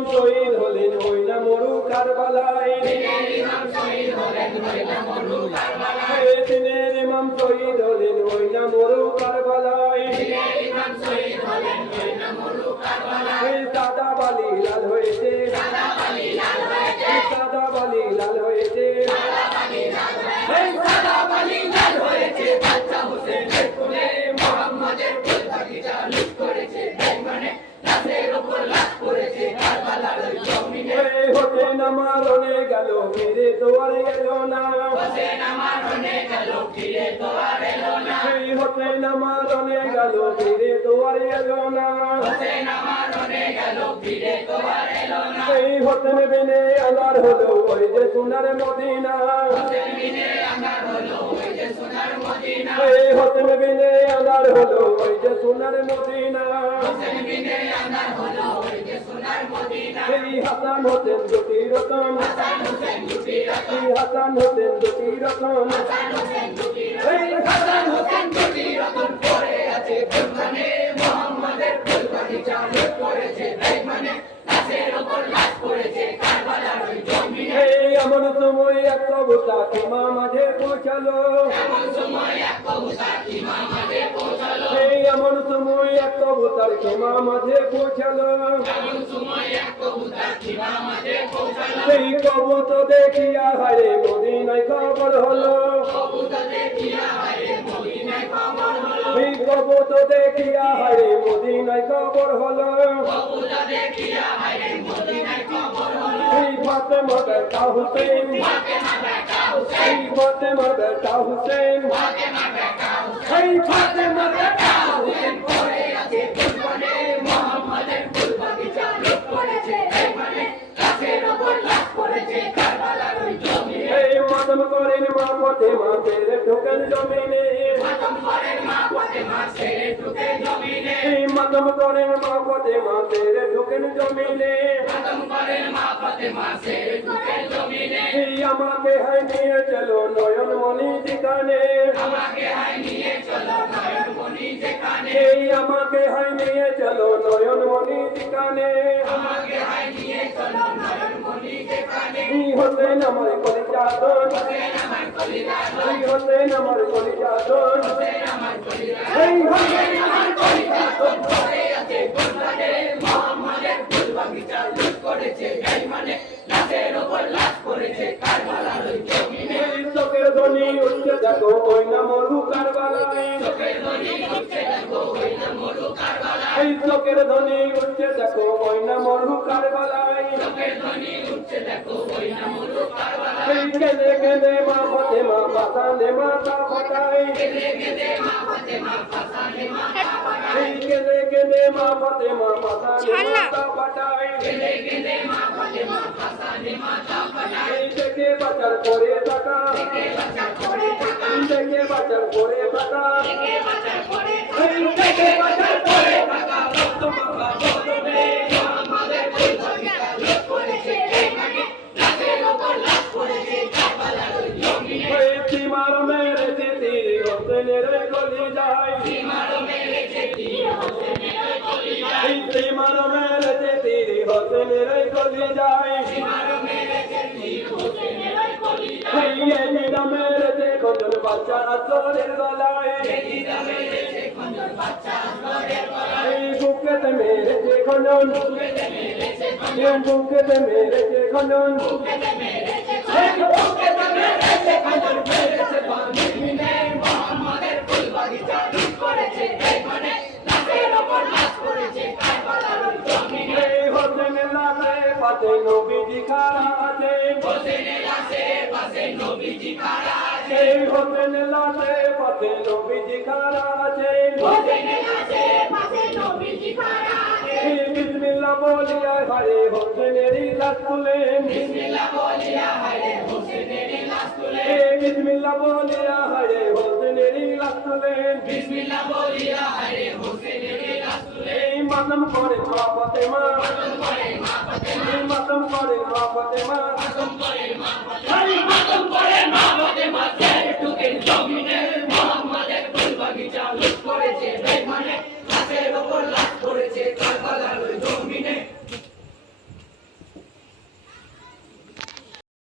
ইমাম শহীদ হলেন ওই না মরু কারবালায় দিনের ইমাম শহীদ হলেন ওই না মরু কারবালায় দিনের ইমাম শহীদ হলেন ওই না মরু কারবালায় দিনের ইমাম শহীদ হলেন ওই না মরু কারবালায় সাদা বালি লাল হয়েছে সাদা বালি লাল হয়েছে সাদা বালি লাল হয়েছে সাদা বালি লাল হয়েছে সাদা বালি লাল হয়েছে বাচ্চা হোসেনের কোলে মোহাম্মদের ফুল বাগিচা লুট করেছে বেঈমানে লাশের উপর লাশ পড়েছে কারবালার ওই জমিনে হোসেন আমার রনে গেল ফিরে তো আর এলো না হোসেন আমার রনে গেল ফিরে তো আর এলো না হোসেন আমার রনে গেল ফিরে তো আর এলো না হোসেন আমার রনে গেল ফিরে তো আর এলো না হোসেন বিনে আনার হলো ওই যে সোনার মদিনা হোসেন বিনে আনার হলো ওই যে সোনার মদিনা হোসেন বিনে আনার হলো ওই যে সোনার মদিনা হোসেন বিনে আনার হলো ওই যে সোনার মদিনা হাসান হোসেন দুটি রতন হাসান হোসেন দুটি রতন হাসান হোসেন দুটি রতন হাসান হোসেন দুটি রতন হাসান হোসেন দুটি রতন পড়ে আছে কোনখানে মোহাম্মদের ফুল বাগিচা লুট করেছে বেঈমানে লাশের উপর লাশ পড়েছে কারবালার ওই জমিনে এমন সময় এক কবুতা কিমা মাঝে পৌঁছালো এমন সময় এক কবুতর ইমাম মাঝে পৌঁছালো এমন সময় এক কবুতার কিমা মাঝে পৌঁছালো এমন সময় এক কবুতর ইমাম মাঝে পৌঁছালো সেই কবুতর দেখিয়া হারে মদিনায় খবর হলো কবুতর দেখিয়া হায় মদিনায় খবর হলো এই কবুতর দেখিয়া হারে মদিনায় খবর হলো কবুতর দেখিয়া হায় মদিনায় খবর হলো এই ফাতেমা বেটা হুসেন ফাতেমা বেটা হুসেন এই ফাতেমা বেটা হুসেন ফাতেমা বেটা হুসেন এই ফাতেমা বেটা হুসেন পড়ে আছে কোনখানে মোহাম্মদের ফুল বাগিচা লুট করেছে বেঈমানে লাশের উপর লাশ পড়েছে কারবালার ওই জমিনে এই মাতম করেন মা ফাতেমা ফেরে ঢোকেন জমিনে মাতম করেন মা ফাতেমা ছেড়ে ঢুকে জমিনে এই মাতম করেন মা ফাতেমা ফেরে ঢোকেন জমিনে মাতম করেন মা ফাতেমা ছেড়ে ঢুকে জমিনে এই আমাকে হাই নিয়ে চলো নয়ন মনি যেখানে আমাকে হায় নিয়ে চলো নয়নমণি যেখানে এই আমাকে হাই নিয়ে চলো নয়ন মনি যেখানে আমাকে হায় নিয়ে চলো নয়নমণি যেখানে এই হোসেন আমার কলিজাতন হোসেন আমার কলিজাতন এই হোসেন আমার কলিজাতন হোসেন আমার কলিজাতন এই হোসেন আমার কলিজাতন পড়ে আছে কোনখানে মোহাম্মদের ফুল বাগিচা লুট করেছে বেঈমানে লাশের উপর লাশ পড়েছে কারবালার ওই জমিনে এই চোখের ধ্বনি উঠছে দেখো ওই না মরু কারবালায় চোখের ধ্বনি উঠছে দেখো ওই না মরু কারবালায় এই চোখের ধ্বনি উঠছে দেখো ওই না মরু কারবালায় চোখের ধ্বনি উঠছে দেখো ওই না মরু কারবালায় এই কেঁদে কেঁদে মা ফাতেমা বাসানে মাথা ফাটায় কেঁদে কেঁদে মা ফাতেমা ফাসানে মাথা পাঠায় এই কেঁদে কেঁদে মা ফাতেমা বাসানে মাথা ফাটায় কেঁদে কেঁদে মা ফাতেমা ফাসানে মাথা পাঠায় এই থেকে বাজার করে থাকা কে বাঁচার করে থাকা এই থেকে বাজার করে থাকা কে বাঁচার করে এই থেকে বাজার করে থাকা রক্ত মাখা বদনে মোহাম্মদের ফুল বাগিচা লুট করেছে বেঈমানে লাশের উপর লাশ পড়েছে কারবালার ওই জমিনে এই সীমার মেরেছে তীর হোসেনের গলি যায় সীমার মেরেছে তীর হোসেনের ওই কলিজায় এই সীমার মেরেছে তীর হোসেনের গলি যায় সীমার মেরেছে তীর হোসেনের ওই কলিজায় এই এলিরা মেরেছে খোঁজল বাচ্চা আসরের গলায় দিদা মেরেছে খঞ্জর বাচ্চা আসরের গলায় এই বুকেতে মেরেছে খনন বুকেতে মেরেছে এই বুকেতে মেরেছে খনন বুকেতে মেরেছে খঞ্জর বুকেতে মেরেছে খঞ্জর মেরেছে বান্দিনে মোহাম্মদের ফুল বাগিচা লুট করেছে বেঈমানে লাশের উপর লাশ পড়েছে কারবালার ওই জমিনে এই হোসেনের লাশে পাশে নবীজি খাড়া আছে হোসেনের লাশে পাশে নবীজি খাড়া আছে এই হোসেনের লাশে পাশে নবীজি খাড়া আছে হোসেনের লাশে পাশে নবীজি খাড়া আছে এই বিসমিল্লাহ বলিয়া হারে হোসেনেরই লাশ তুলেন বিসমিল্লাহ বলিয়া হায় হোসেনেরই লাশ তুলে এই বিসমিল্লাহ বলিয়া হারে হোসেনেরই লাশ তুলেন বিসমিল্লাহ বলিয়া হায় হোসেনেরই লাশ তুলে এই মাতম করে মা ফাতেমা করে মা ফাতেমা এই মাতম করে মা ফাতেমা